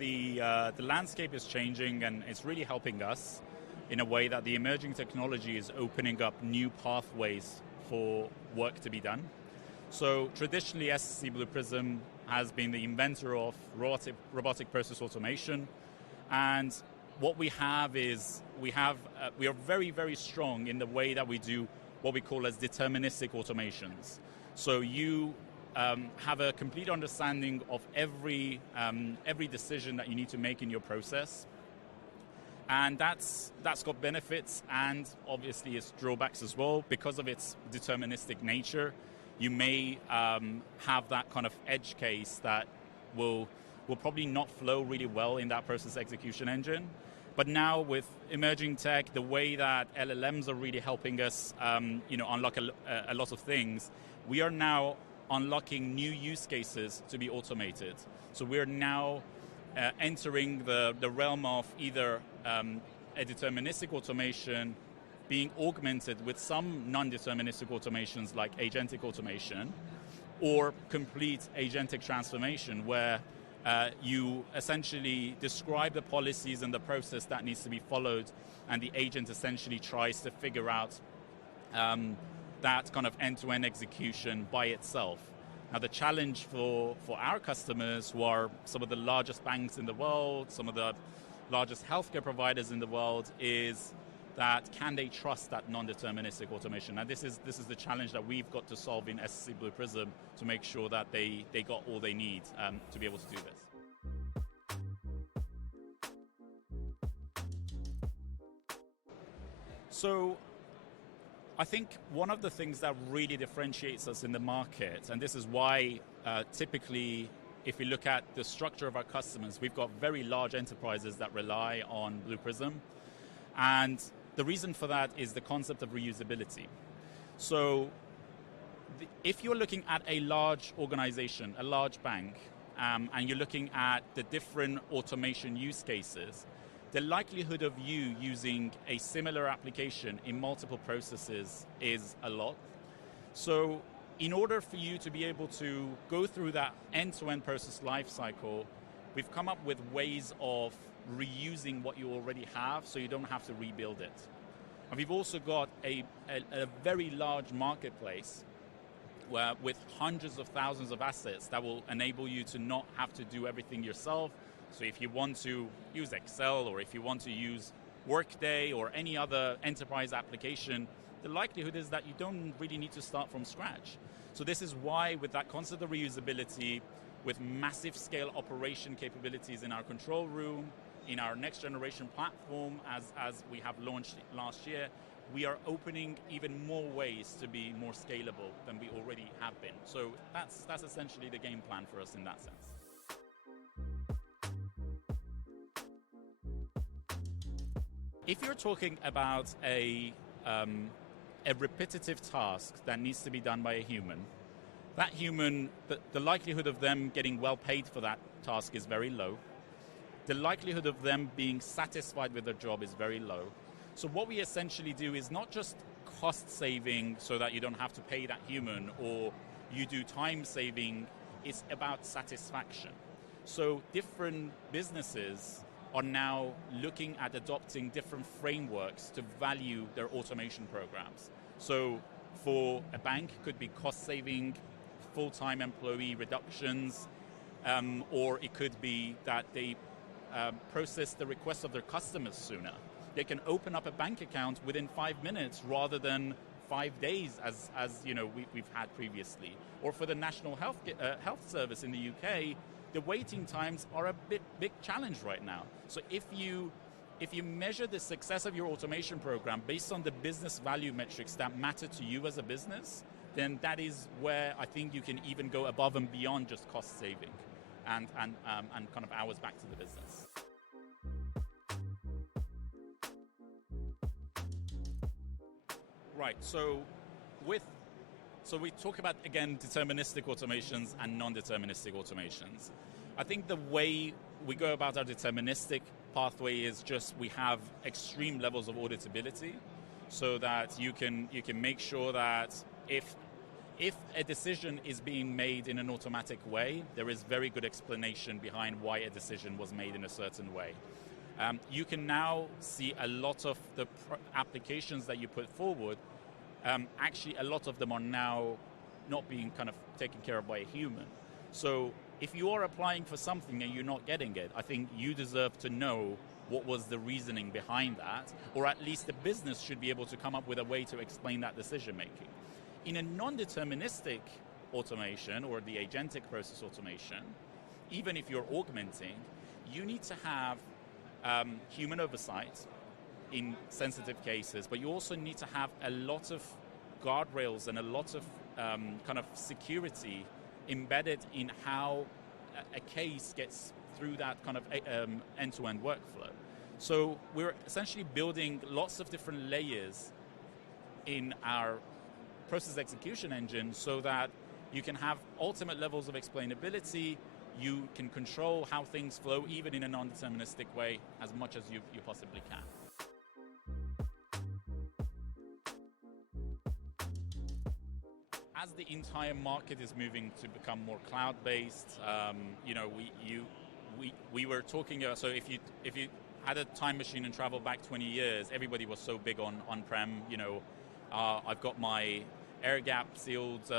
the landscape is changing, and it's really helping us in a way that the emerging technology is opening up new pathways for work to be done. So traditionally, SS&C Blue Prism has been the inventor of robotic process automation, and what we have is we are very, very strong in the way that we do what we call as deterministic automations. So you have a complete understanding of every decision that you need to make in your process, and that's got benefits and obviously its drawbacks as well. Because of its deterministic nature, you may have that kind of edge case that will probably not flow really well in that process execution engine. But now with emerging tech, the way that LLMs are really helping us unlock a lot of things, we are now unlocking new use cases to be automated. So we're now entering the realm of either a deterministic automation being augmented with some non-deterministic automations like agentic automation, or complete agentic transformation where you essentially describe the policies and the process that needs to be followed, and the agent essentially tries to figure out that kind of end-to-end execution by itself. Now the challenge for our customers, who are some of the largest banks in the world, some of the largest healthcare providers in the world, is that can they trust that non-deterministic automation? And this is the challenge that we've got to solve in SS&C Blue Prism to make sure that they got all they need to be able to do this. So I think one of the things that really differentiates us in the market, and this is why typically if we look at the structure of our customers, we've got very large enterprises that rely on Blue Prism. And the reason for that is the concept of reusability. So if you're looking at a large organization, a large bank, and you're looking at the different automation use cases, the likelihood of you using a similar application in multiple processes is a lot. So in order for you to be able to go through that end-to-end process lifecycle, we've come up with ways of reusing what you already have so you don't have to rebuild it. And we've also got a very large marketplace where with hundreds of thousands of assets that will enable you to not have to do everything yourself. So if you want to use Excel, or if you want to use Workday or any other enterprise application, the likelihood is that you don't really need to start from scratch. So this is why, with that concept of reusability, with massive scale operation capabilities in our control room, in our next generation platform, as we have launched last year, we are opening even more ways to be more scalable than we already have been. So that's essentially the game plan for us in that sense. If you're talking about a repetitive task that needs to be done by a human, that human, the likelihood of them getting well paid for that task is very low. The likelihood of them being satisfied with their job is very low. So what we essentially do is not just cost saving so that you don't have to pay that human, or you do time saving, it's about satisfaction. So different businesses are now looking at adopting different frameworks to value their automation programs. So for a bank, it could be cost saving, full-time employee reductions, or it could be that they process the requests of their customers sooner. They can open up a bank account within 5 minutes rather than 5 days as you know we've had previously. Or for the National Health Service in the UK, the waiting times are a big challenge right now. So if you measure the success of your automation program based on the business value metrics that matter to you as a business, then that is where I think you can even go above and beyond just cost saving and kind of hours back to the business. Right, so we talk about, again, deterministic automations and non-deterministic automations. I think the way we go about our deterministic pathway is just we have extreme levels of auditability, so that you can make sure that if if a decision is being made in an automatic way, there is very good explanation behind why a decision was made in a certain way. You can now see a lot of the applications that you put forward, actually a lot of them are now not being kind of taken care of by a human. So if you are applying for something and you're not getting it, I think you deserve to know what was the reasoning behind that, or at least the business should be able to come up with a way to explain that decision making. In a non-deterministic automation, or the agentic process automation, even if you're augmenting, you need to have human oversight in sensitive cases, but you also need to have a lot of guardrails and a lot of kind of security embedded in how a case gets through that kind of end-to-end workflow. So we're essentially building lots of different layers in our process execution engine so that you can have ultimate levels of explainability, you can control how things flow even in a non-deterministic way as much as you possibly can. As the entire market is moving to become more cloud-based, we were talking. So if you had a time machine and traveled back 20 years, everybody was so big on-prem. I've got my air-gap sealed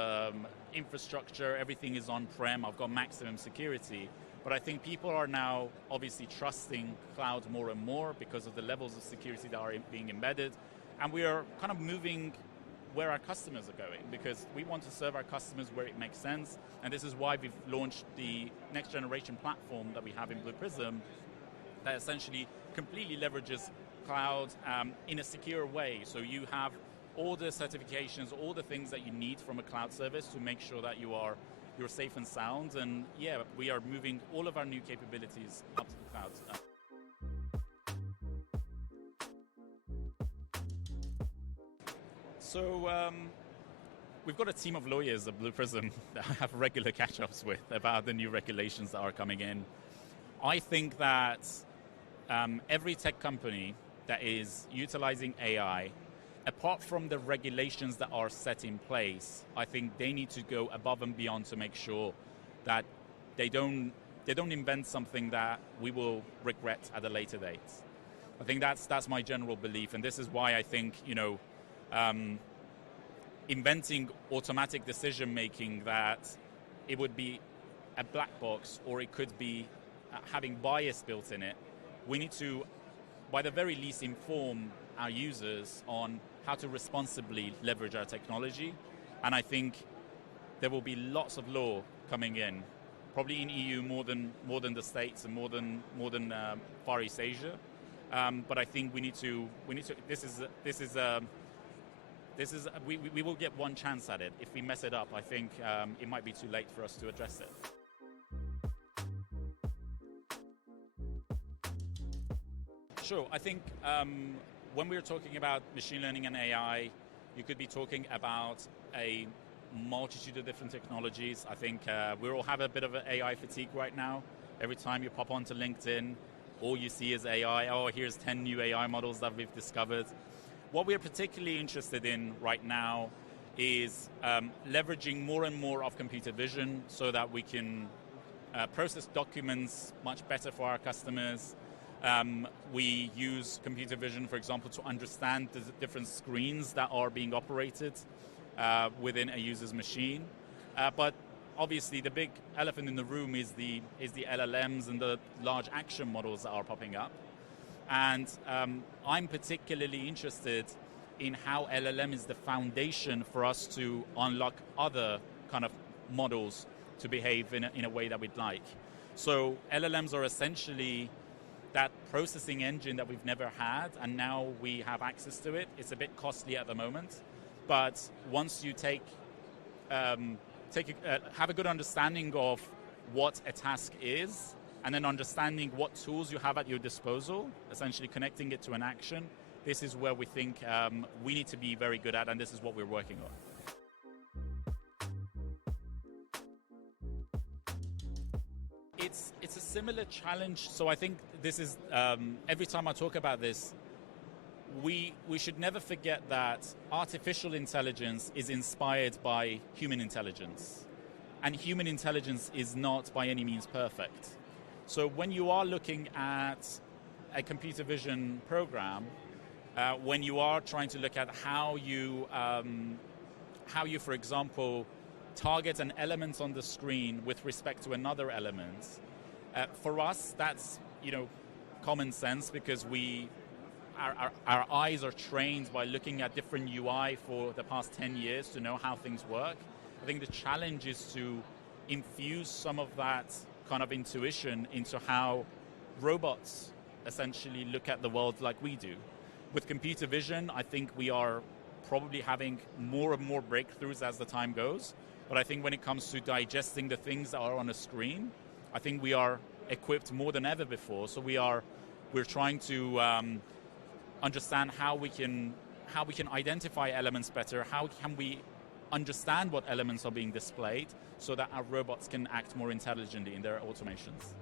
infrastructure. Everything is on-prem. I've got maximum security. But I think people are now obviously trusting cloud more and more because of the levels of security that are being embedded, and we are kind of moving where our customers are going, because we want to serve our customers where it makes sense, and this is why we've launched the next generation platform that we have in Blue Prism that essentially completely leverages cloud in a secure way. So you have all the certifications, all the things that you need from a cloud service to make sure that you're safe and sound, and yeah, we are moving all of our new capabilities up to the cloud. So we've got a team of lawyers at Blue Prism that I have regular catch-ups with about the new regulations that are coming in. I think that every tech company that is utilizing AI, apart from the regulations that are set in place, I think they need to go above and beyond to make sure that they don't invent something that we will regret at a later date. I think that's my general belief, and this is why I think inventing automatic decision making, that it would be a black box or it could be having bias built in it. We need to, by the very least, inform our users on how to responsibly leverage our technology, and I think there will be lots of law coming in, probably in EU more than the States and more than Far East Asia. But I think we need to. We will get one chance at it. If we mess it up, I think it might be too late for us to address it. Sure, I think when we're talking about machine learning and AI, you could be talking about a multitude of different technologies. I think we all have a bit of an AI fatigue right now. Every time you pop onto LinkedIn, all you see is AI. Oh, here's 10 new AI models that we've discovered. What we're particularly interested in right now is leveraging more and more of computer vision so that we can process documents much better for our customers. We use computer vision, for example, to understand the different screens that are being operated within a user's machine. But obviously the big elephant in the room is the LLMs and the large action models that are popping up. And I'm particularly interested in how LLM is the foundation for us to unlock other kind of models to behave in a way that we'd like. So LLMs are essentially that processing engine that we've never had, and now we have access to it. It's a bit costly at the moment, but once you have a good understanding of what a task is, and then understanding what tools you have at your disposal, essentially connecting it to an action, this is where we think we need to be very good at, and this is what we're working on. It's a similar challenge. So I think this is, every time I talk about this, we should never forget that artificial intelligence is inspired by human intelligence. And human intelligence is not by any means perfect. So when you are looking at a computer vision program, when you are trying to look at how you, for example, target an element on the screen with respect to another element, for us that's common sense, because our eyes are trained by looking at different UI for the past 10 years to know how things work. I think the challenge is to infuse some of that kind of intuition into how robots essentially look at the world like we do. With computer vision, I think we are probably having more and more breakthroughs as the time goes, but I think when it comes to digesting the things that are on a screen, I think we are equipped more than ever before. So we're trying to understand how we can identify elements better, how can we understand what elements are being displayed so that our robots can act more intelligently in their automations.